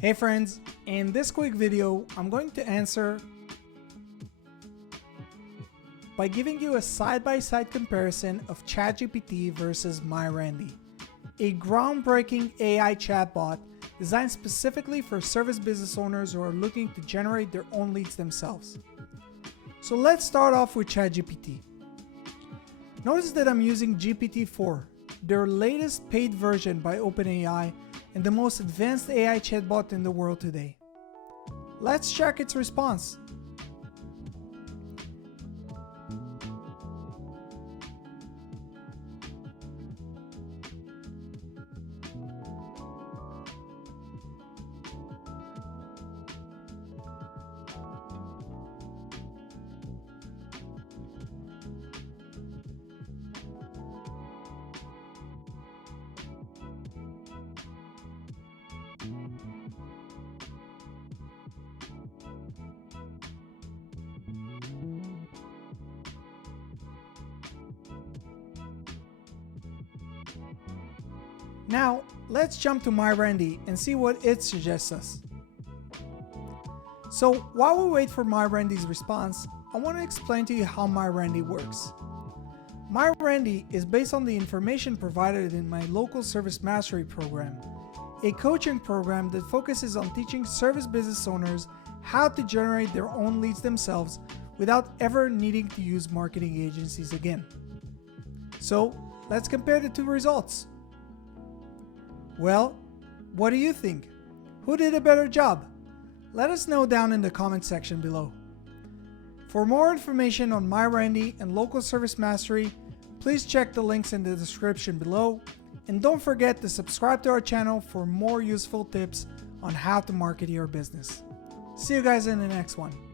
Hey friends, in this quick video, I'm going to answer by giving you a side-by-side comparison of ChatGPT versus MyRandy, a groundbreaking AI chatbot designed specifically for service business owners who are looking to generate their own leads themselves. So let's start off with ChatGPT. Notice that I'm using GPT-4, their latest paid version by OpenAI and the most advanced AI chatbot in the world today. Let's check its response. Now, let's jump to MyRandy and see what it suggests us. So, while we wait for MyRandy's response, I want to explain to you how MyRandy works. MyRandy is based on the information provided in my local service mastery program, a coaching program that focuses on teaching service business owners how to generate their own leads themselves without ever needing to use marketing agencies again. So, let's compare the two results. Well, what do you think? Who did a better job? Let us know down in the comment section below. For more information on MyRandy and local service mastery, please check the links in the description below, and don't forget to subscribe to our channel for more useful tips on how to market your business. See you guys in the next one.